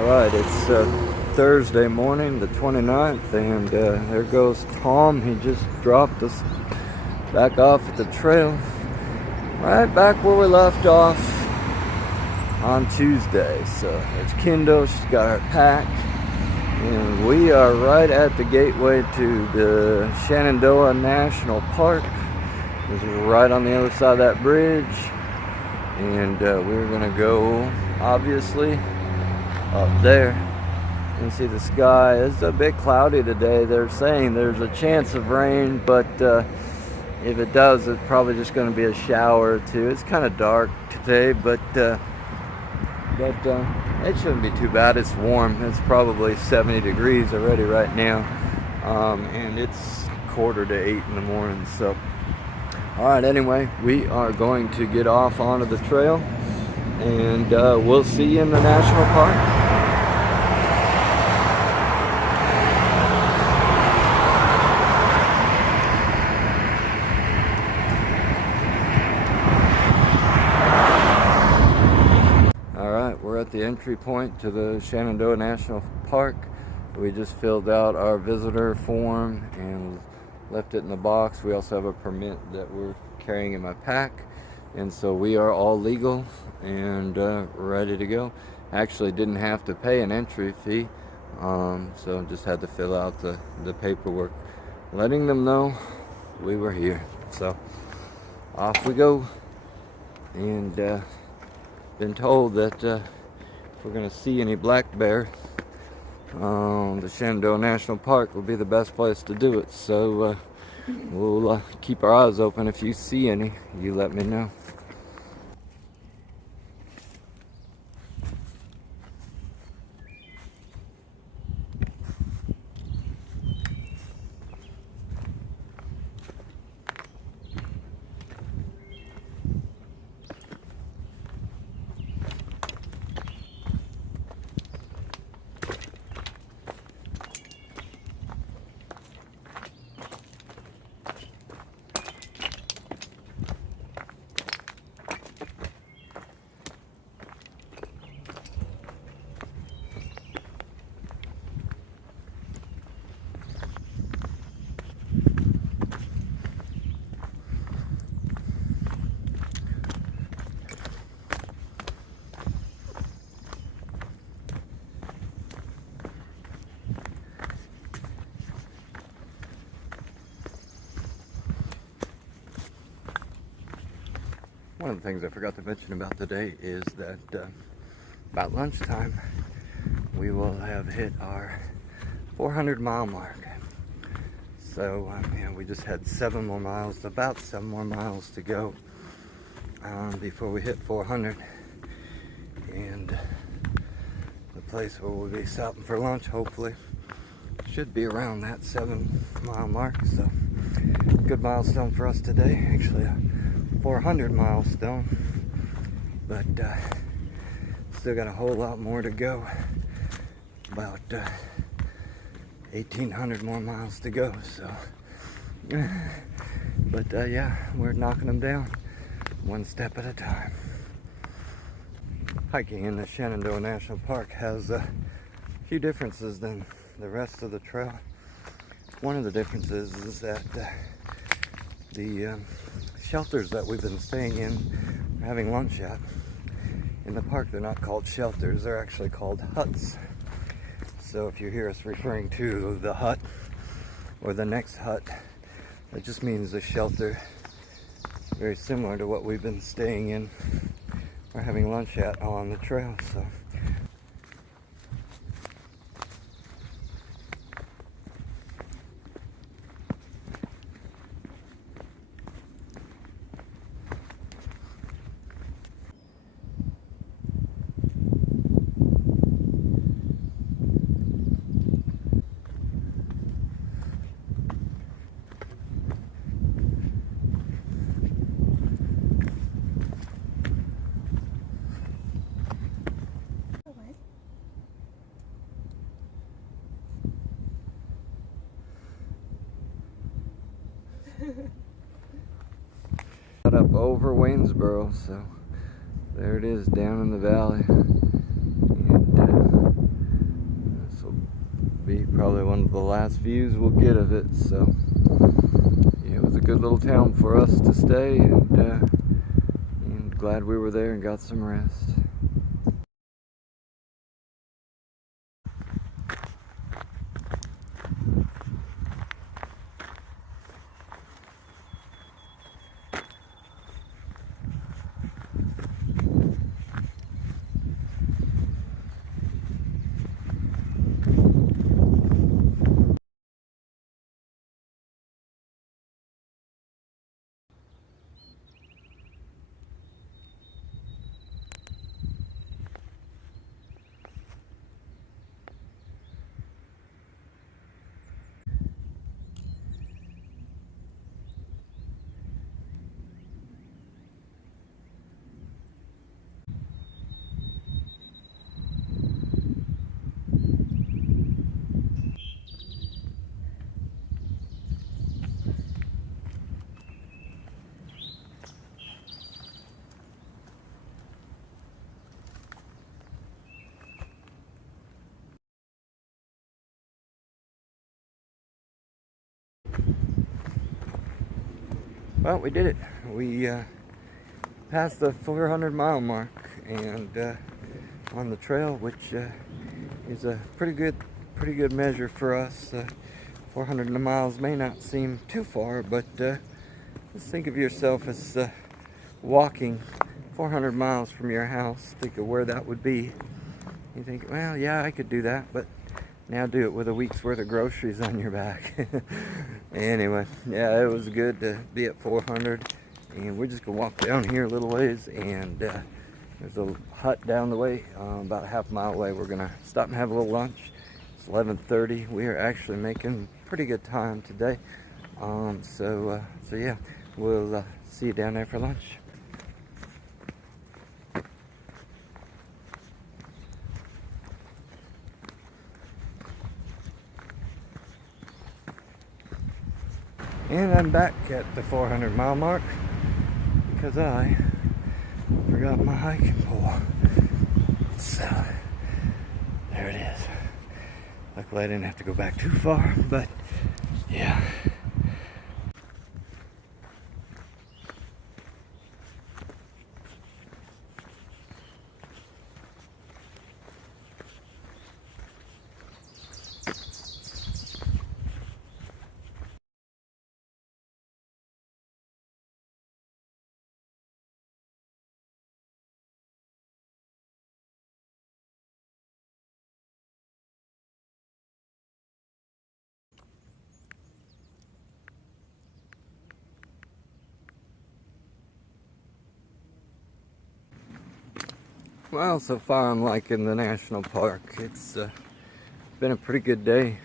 Alright, it's Thursday morning, the 29th, and there goes Tom. He just dropped us back off at the trail, right back where we left off on Tuesday. So there's Kendall, she's got her pack, and we are right at the gateway to the Shenandoah National Park. This is right on the other side of that bridge, and we're gonna go, obviously, up there. You can see the sky is a bit cloudy today. They're saying there's a chance of rain, but if it does, it's probably just going to be a shower or two. It's kind of dark today, but it shouldn't be too bad. It's warm. It's probably 70 degrees already right now, and it's 7:45 in the morning. So all right, anyway, we are going to get off onto the trail, and we'll see you in the national park. At the entry point to the Shenandoah National Park. We just filled out our visitor form and left it in the box. We also have a permit that we're carrying in my pack, and so we are all legal and ready to go. Actually didn't have to pay an entry fee, so just had to fill out the paperwork letting them know we were here. So off we go, and been told that if we're going to see any black bear, the Shenandoah National Park will be the best place to do it. So we'll keep our eyes open. If you see any, you let me know. One of the things I forgot to mention about today is that about lunchtime we will have hit our 400-mile mark. So we just had 7 more miles, about 7 more miles to go before we hit 400. And the place where we'll be stopping for lunch, hopefully, should be around that 7-mile mark. So good milestone for us today. Actually, 400 milestone, but still got a whole lot more to go. About 1,800 more miles to go. So, but yeah, we're knocking them down one step at a time. Hiking in the Shenandoah National Park has a few differences than the rest of the trail. One of the differences is that the shelters that we've been staying in, having lunch at in the park, they're not called shelters, they're actually called huts. So if you hear us referring to the hut or the next hut, that just means a shelter very similar to what we've been staying in or having lunch at on the trail. So up over Waynesboro, so there it is down in the valley, and probably one of the last views we'll get of it. So yeah, it was a good little town for us to stay, and glad we were there and got some rest. Well, we did it. We passed the 400-mile mark, and on the trail, which is a pretty good measure for us. 400 miles may not seem too far, but just think of yourself as walking 400 miles from your house. Think of where that would be. You think, well, yeah, I could do that, but now do it with a week's worth of groceries on your back. Anyway, yeah, it was good to be at 400, and we're just gonna walk down here a little ways, and there's a hut down the way, about a half mile away. We're gonna stop and have a little lunch. It's 11:30. We are actually making pretty good time today. So yeah, we'll see you down there for lunch. And I'm back at the 400-mile mark because I forgot my hiking pole. So there it is. Luckily I didn't have to go back too far, but yeah. Well, so far I'm liking the national park. It's been a pretty good day.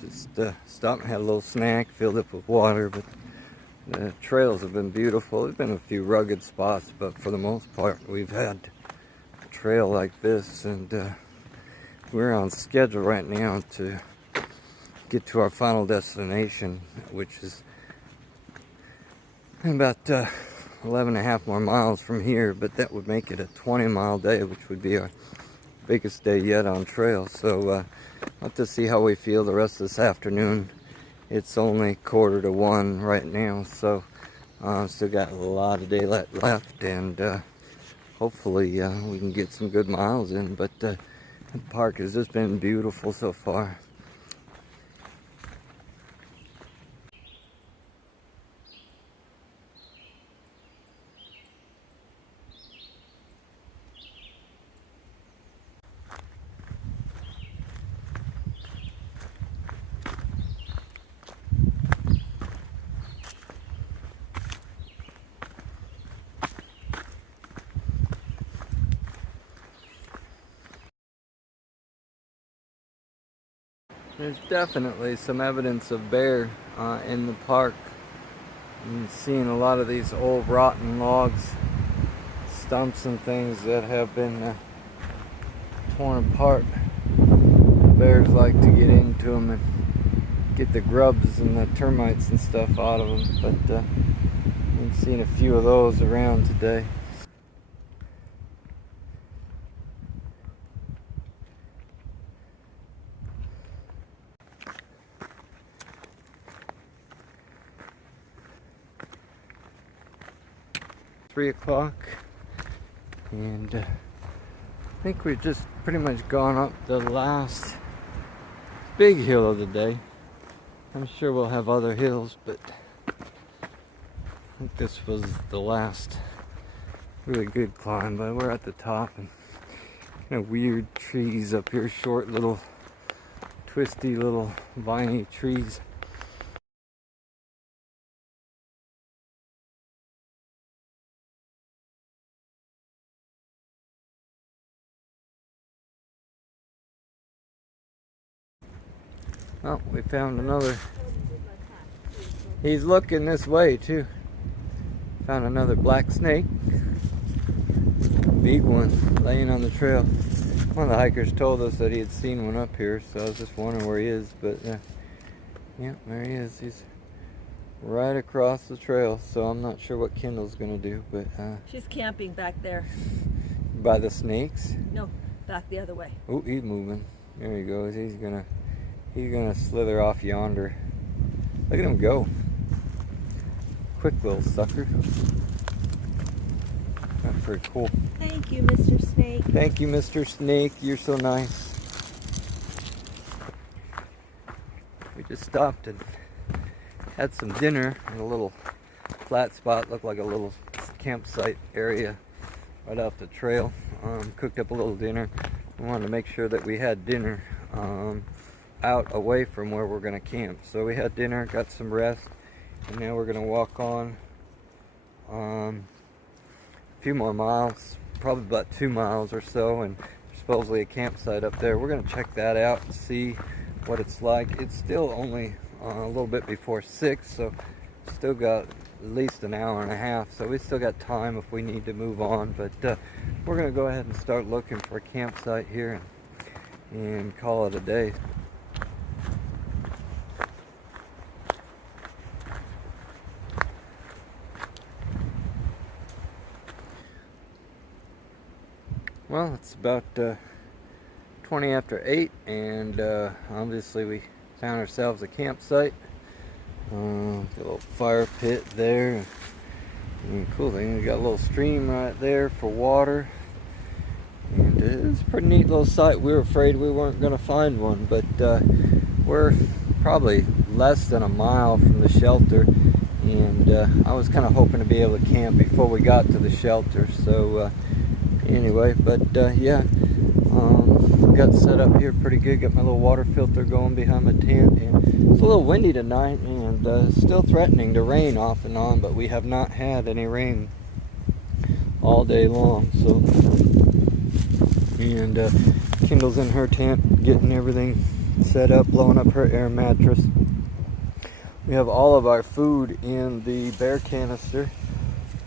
Just stopped and had a little snack, filled up with water, but the trails have been beautiful. There's been a few rugged spots, but for the most part we've had a trail like this, and we're on schedule right now to get to our final destination, which is about 11 and a half more miles from here, but that would make it a 20-mile day, which would be our biggest day yet on trail. So we'll have to see how we feel the rest of this afternoon. It's only 1:45 right now, so still got a lot of daylight left, and hopefully we can get some good miles in. But the park has just been beautiful so far. There's definitely some evidence of bear in the park. I'm seeing a lot of these old rotten logs, stumps and things that have been torn apart. The bears like to get into them and get the grubs and the termites and stuff out of them, but I'm seeing a few of those around today. 3 o'clock, and I think we've just pretty much gone up the last big hill of the day. I'm sure we'll have other hills, but I think this was the last really good climb. But we're at the top, and kind of weird trees up here, short little twisty little viney trees. Oh, we found another. He's looking this way too. Found another black snake. Big one laying on the trail. One of the hikers told us that he had seen one up here, so I was just wondering where he is. But yeah, there he is. He's right across the trail, so I'm not sure what Kendall's gonna do. But she's camping back there. By the snakes? No, back the other way. Oh, he's moving. There he goes. He's gonna slither off yonder. Look at him go. Quick little sucker. That's pretty cool. Thank you, Mr. Snake. Thank you, Mr. Snake. You're so nice. We just stopped and had some dinner in a little flat spot. Looked like a little campsite area right off the trail. Cooked up a little dinner. We wanted to make sure that we had dinner out away from where we're going to camp. So we had dinner, got some rest, and now we're going to walk on a few more miles, probably about 2 miles or so, and there's supposedly a campsite up there. We're going to check that out and see what it's like. It's still only a little bit before 6, so still got at least an hour and a half, so we still got time if we need to move on. But we're going to go ahead and start looking for a campsite here and call it a day. Well, it's about 20 after 8, and obviously we found ourselves a campsite. Got a little fire pit there. And cool thing, we got a little stream right there for water. And it's a pretty neat little site. We were afraid we weren't going to find one, but we're probably less than a mile from the shelter. And I was kind of hoping to be able to camp before we got to the shelter. So anyway, but yeah, got set up here pretty good. Got my little water filter going behind my tent, and it's a little windy tonight, and still threatening to rain off and on, but we have not had any rain all day long. So, and Kendall's in her tent getting everything set up, blowing up her air mattress. We have all of our food in the bear canister.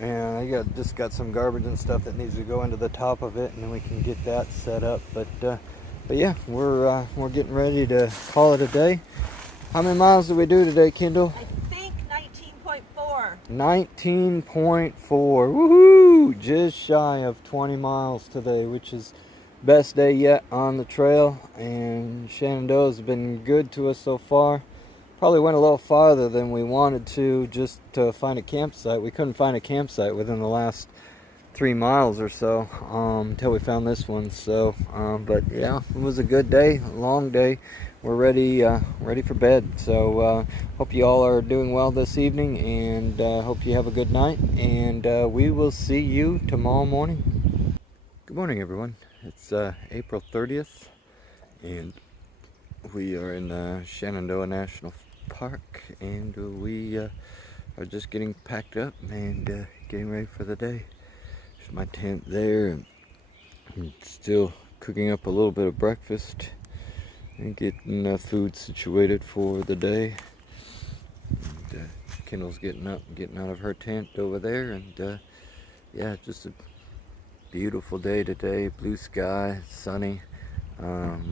And I just got some garbage and stuff that needs to go into the top of it, and then we can get that set up. But yeah, we're getting ready to call it a day. How many miles did we do today, Kendall? I think 19.4. 19.4. Woohoo! Just shy of 20 miles today, which is best day yet on the trail. And Shenandoah has been good to us so far. Probably went a little farther than we wanted to just to find a campsite. We couldn't find a campsite within the last 3 miles or so until we found this one. So, but yeah, it was a good day, a long day. We're ready for bed. So, hope you all are doing well this evening, and hope you have a good night. And we will see you tomorrow morning. Good morning, everyone. It's April 30th, and we are in Shenandoah National Park, and we are just getting packed up and getting ready for the day. There's my tent there, and I'm still cooking up a little bit of breakfast and getting food situated for the day. And Kendall's getting up, getting out of her tent over there, and yeah, just a beautiful day today. Blue sky, sunny.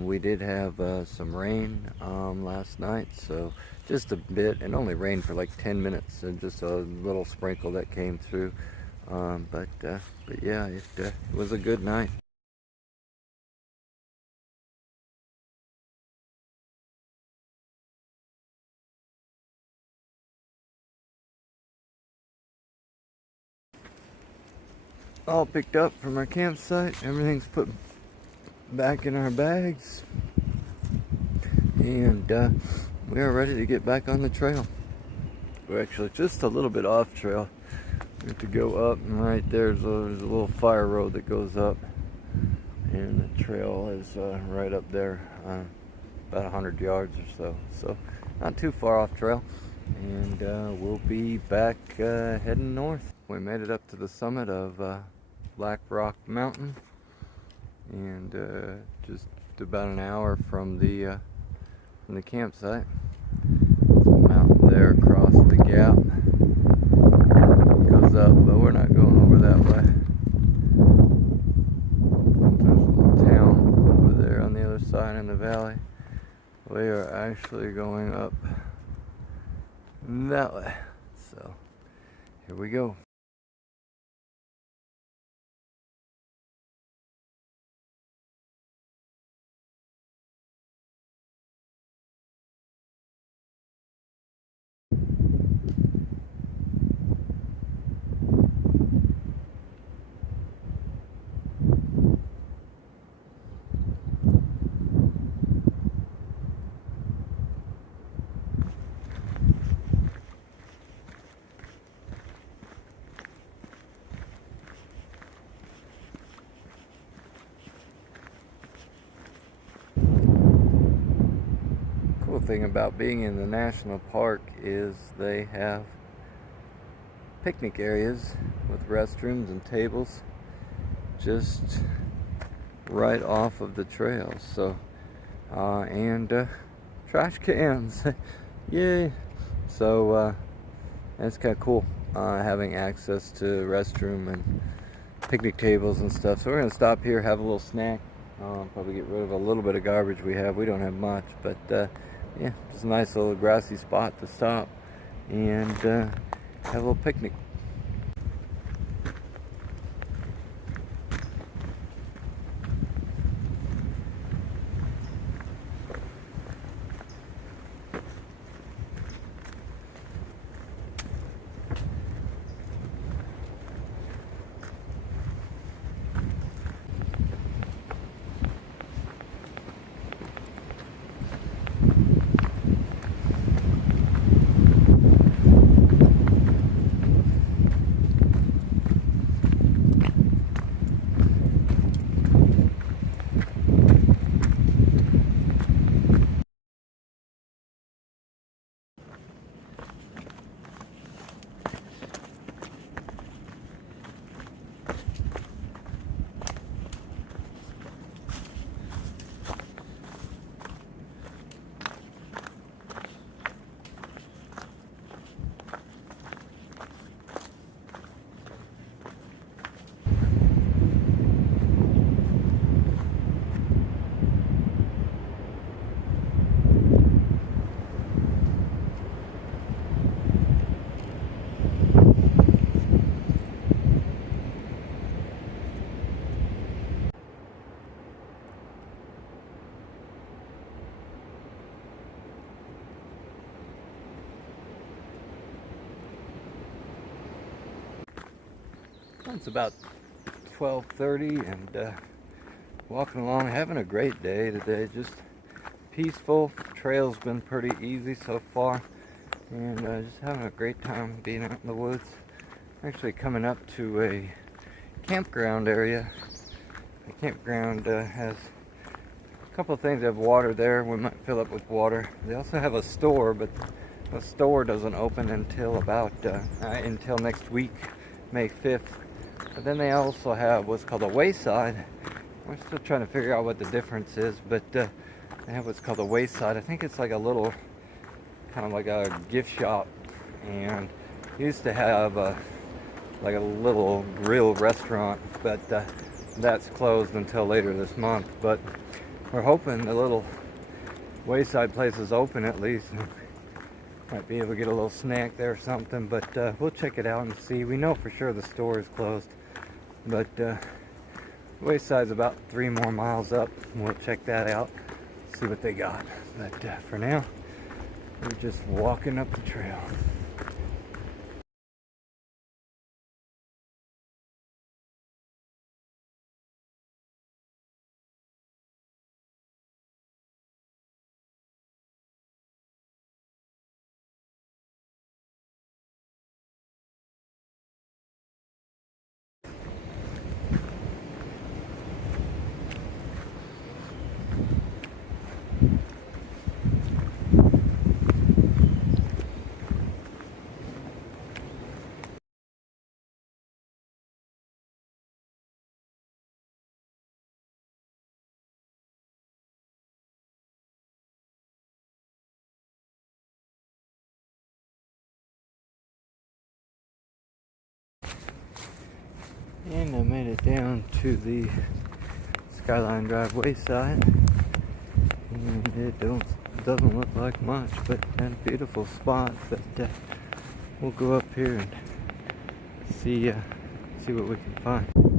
We did have some rain last night, so just a bit. It only rained for like 10 minutes, and just a little sprinkle that came through. But yeah, it was a good night. all picked up from our campsite. Everything's put back in our bags. And we are ready to get back on the trail. We're actually just a little bit off trail. We have to go up, and right there's a little fire road that goes up. And the trail is right up there, about 100 yards or so. So not too far off trail. And we'll be back heading north. We made it up to the summit of Black Rock Mountain, and just about an hour from the campsite. There's a mountain there across the gap. It goes up, but we're not going over that way. There's a little town over there on the other side in the valley. We are actually going up that way. So here we go. Cool thing about being in the national park is they have picnic areas with restrooms and tables just right off of the trails. So and trash cans. Yay. So that's kind of cool, having access to restroom and picnic tables and stuff. So we're gonna stop here, have a little snack, probably get rid of a little bit of garbage we have. We don't have much, but yeah, just a nice little grassy spot to stop and have a little picnic. It's about 12:30 and walking along, having a great day today. Just peaceful. Trail's been pretty easy so far, and just having a great time being out in the woods. Actually coming up to a campground area. The campground has a couple of things. They have water there. We might fill up with water. They also have a store, but the store doesn't open until about until next week, May 5th. But then they also have what's called a wayside. We're still trying to figure out what the difference is, but they have what's called a wayside. I think it's like a little, kind of like a gift shop, and used to have like a little grill restaurant, but that's closed until later this month. But we're hoping the little wayside place is open at least. Might be able to get a little snack there or something, but we'll check it out and see. We know for sure the store is closed, but wayside's about 3 more miles up. We'll check that out, see what they got. But for now, we're just walking up the trail. And I made it down to the Skyline Drive wayside, and it doesn't look like much, but a beautiful spot. But we'll go up here and see what we can find.